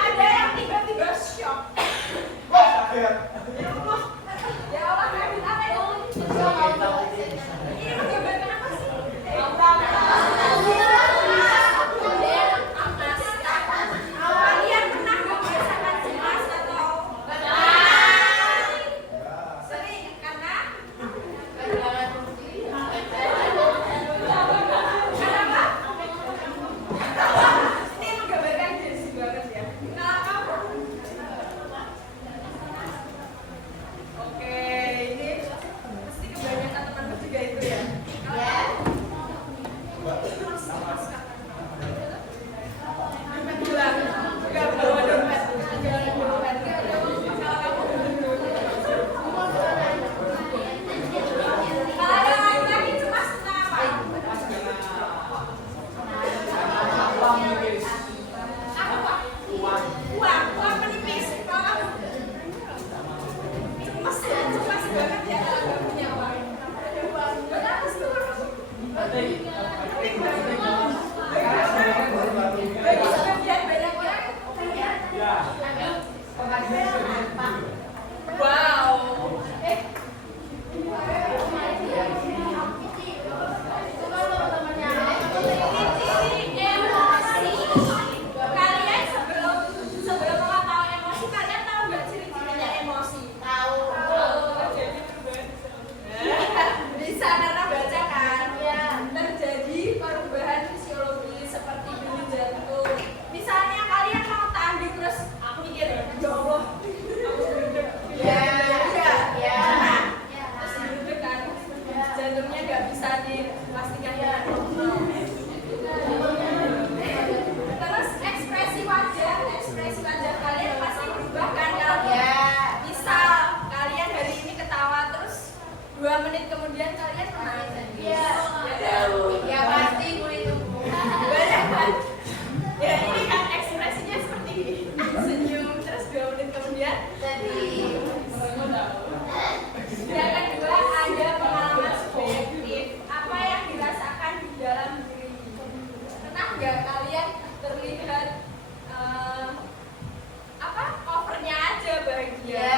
Ada yang tiba-tiba shock. Ya Allah, Kevin, apa ya? Ini menggambarkan apa sih? Kalian pernah merasakan cemas atau sering? Karena ini menggambarkan diri banget ya. Kenapa? Oke, ini pasti kebanyakan teman juga itu ya. Dompet hilang, nggak bawa dompet, jangan bawa dompet. Kalau ada laki-laki cemas kenapa? Apa Pak? Uang menipis. Kalau kamu cemas banget ya kalau nggak punya uang. Ada uang, nggak harus tuh. Bagi sebagian banyak orang. Wow. Kalian sebelum mengetahui emosi, kalian tahu nggak ciri-cirinya emosi? Tahu. Bisa karena baca kan? Terjadi perubahan fisiologi seperti denyut jantung. Misalnya kalian mau tanding terus mikir, ya Allah, aku deg-deg. Terus deg-deg kan, jantungnya nggak bisa dipastikan dengan normal. Terus ekspresi wajah kalian pasti berubah kan? Kalau misal kalian hari ini ketawa terus 2 menit kemudian kalian menangis. Ya pasti mulai tumbuh. Banyak kan? Ya ini kan ekspresinya seperti ini. Senyum terus 2 menit kemudian jadi. Yang kedua ada pengalaman subjektif. Apa yang dirasakan di dalam diri? Pernah nggak kalian terlihat covernya aja bahagia?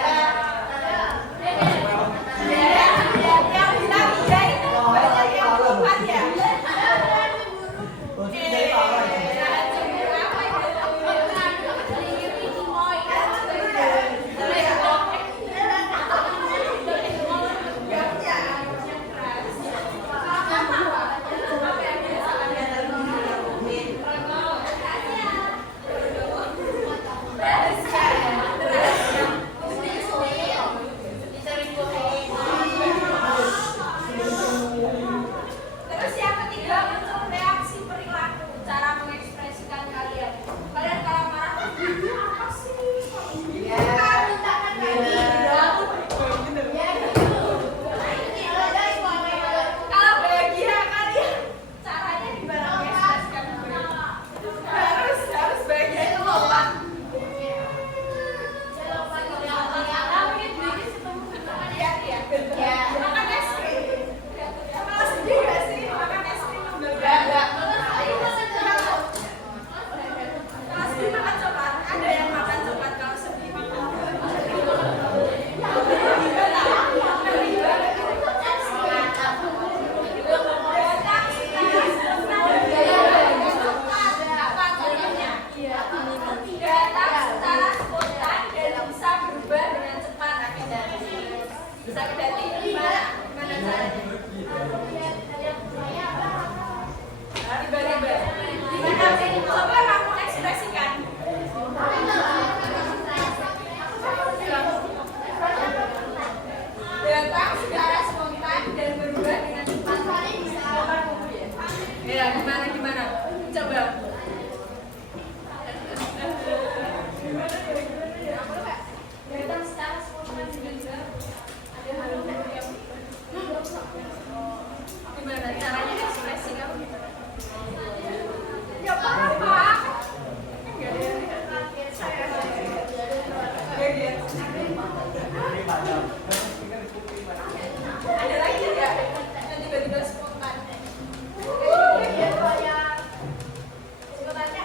Yang bilang iya itu banyak yang bukan ya. Jangan cemburu apa Terus yang ketiga muncul reaksi perilaku, cara mengekspresikan kalian. Kalian kalau marah, apa sih? Kalau bahagia kalian, caranya gimana mengekspresikan bahagia? Harus bahagia itu apa? Makan es krim. Kalau sedih nggak sih makan es krim? Enggak. Kalau sedih makan coklat. Ada yang makan coklat kalau sedih. Datang secara spontan dan bisa berubah dengan cepat. Bisa kedati gimana caranya? Tiba-tiba. Gimana? Coba kamu ekspresikan. Datang secara spontan dan berubah dengan cepat. Ya, gimana? Coba. Datang secara spontan juga ada hal yang gimana caranya ekspresi kamu gimana? Ya apa? Enggak ada lagi nggak yang tiba-tiba spontan? Spontannya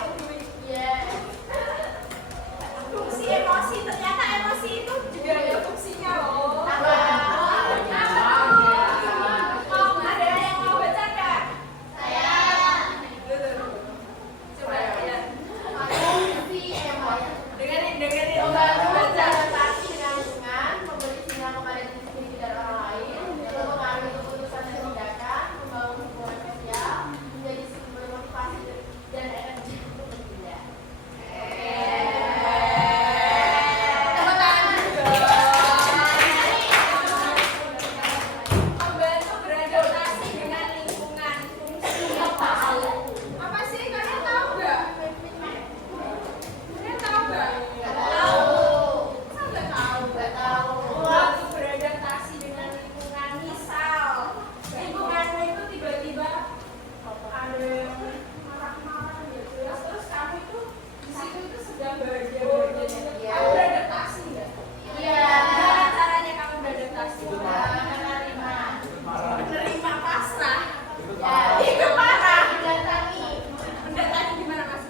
yang bahagia-bahagianya. Kamu beradaptasi nggak? Iya. Gimana caranya kamu beradaptasi? Menerima pasrah. Ya. Itu parah. Mendatangi gimana mas?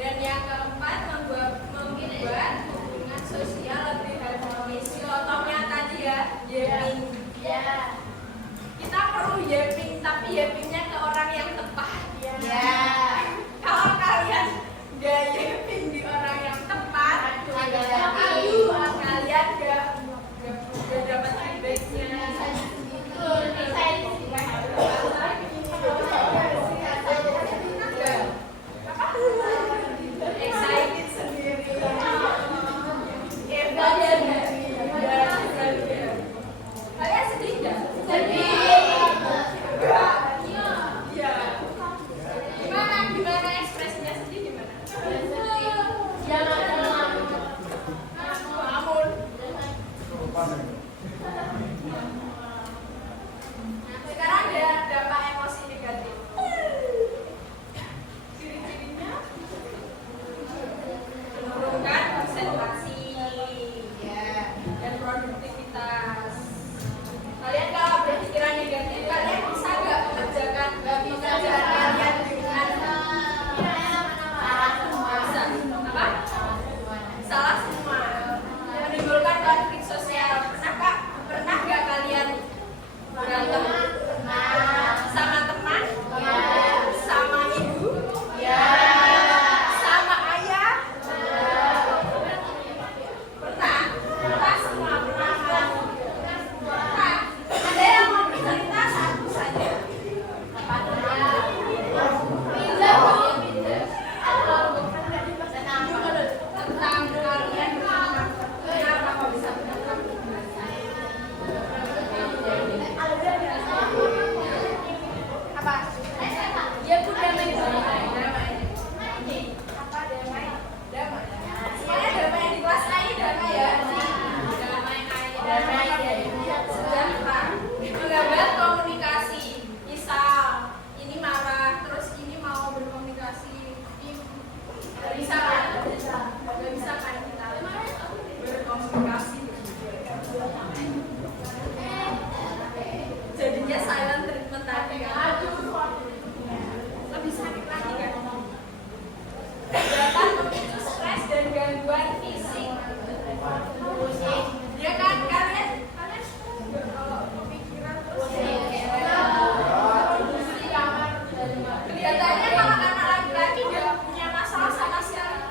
Dan yang keempat, membuat hubungan sosial lebih harmonis. Contohnya tadi ya, yapping. Kita perlu yapping, tapi yappingnya ke orang yang tepat. Kalau kalian gak yapping di orang yang tepat, kalian gak dapat feedbacknya. Excited sendiri. Kalian sedih nggak? Iya. Gimana ekspresinya sedih gimana? Ngelamun. Sekarang ada dampak emosi negatif. Ciri-cirinya menurunkan konsentrasi dan produktivitas. Kalian kalau berpikiran negatif, kalian bisa nggak mengerjakan pekerjaan kalian dengan salah semua, menimbulkan konflik sosial. Pernah nggak kalian berantem sama teman, sama ibu, sama ayah? Pernah semua pernah. Ada yang mau bercerita satu saja. Tentang kalian kenapa kok bisa berantem? Apa? Ya pun damai. Apa damai? Semuanya damai di kelas ini damai ya. Damai. Sejahtera. Menggambar komunikasi. Misal ini marah, terus ini mau berkomunikasi. Gak bisa kan? Gak bisa kan kita berkomunikasi. Jadinya silent treatment tadi kan. Lebih sakit lagi kan? Dapat memicu stres dan gangguan fisik. Ya kan kalian kalau kepikiran terus kelihatannya kalau anak laki-laki nggak punya masalah sama sekali.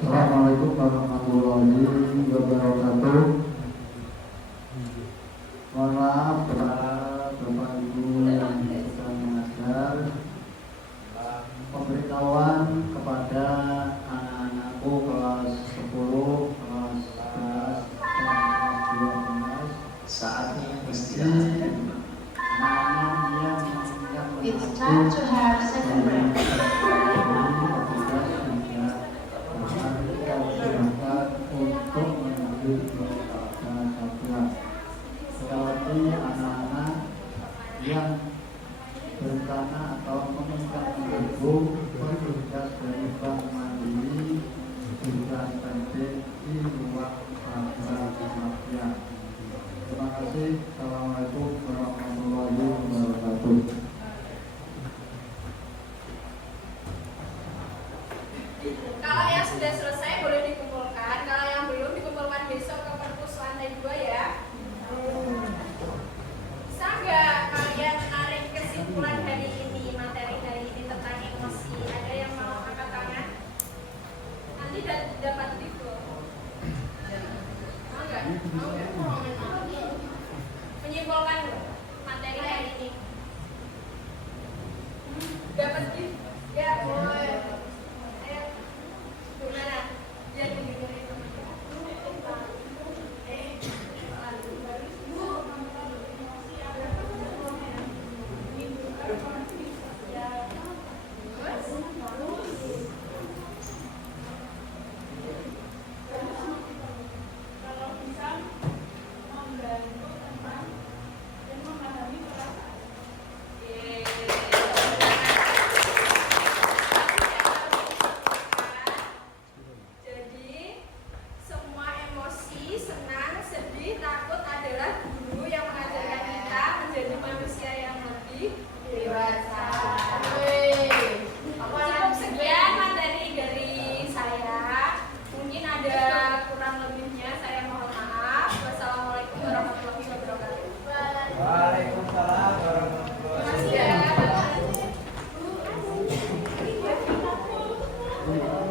Assalamualaikum warahmatullahi wabarakatuh. Mohon maaf kepada Bapak Ibu yang sedang mengajar. Pemberitahuan kepada anak-anakku kelas 10, kelas 11, dan kelas 12. Saatnya beristirahat. It's time to have second break. Untuk menuju ke sekali anak-anak yang berencana atau meminta menggabung bertugas dari Bank Mandiri juga penting di ruang Sabra. Terima kasih. Assalamualaikum warahmatullahi wabarakatuh. Kalau yang sudah selesai boleh dikumpulkan, kalau yang belum dikumpulkan besok ke perpus lantai 2 ya. Bisa nggak kalian tarik kesimpulan hari ini, materi hari ini tentang emosi? Ada yang mau angkat tangan? Nanti dapat tipu. Mau nggak? Mau nggak? Menyimpulkan materi hari ini. Dapat gift? Ya, boleh. Ayo. Gimana? Biar didengerin. Kalau bisa membantu teman dan memahami perasaan. Jadi semua emosi, senang, sedih, takut adalah guru yang mengajarkan kita menjadi manusia yang lebih dewasa. Cukup sekian materi dari saya. Mungkin ada kurang lebihnya, saya mohon maaf. Wassalamualaikum warahmatullahi wabarakatuh. Waalaikumsalam warahmatullahi Terima kasih ya. wabarakatuh.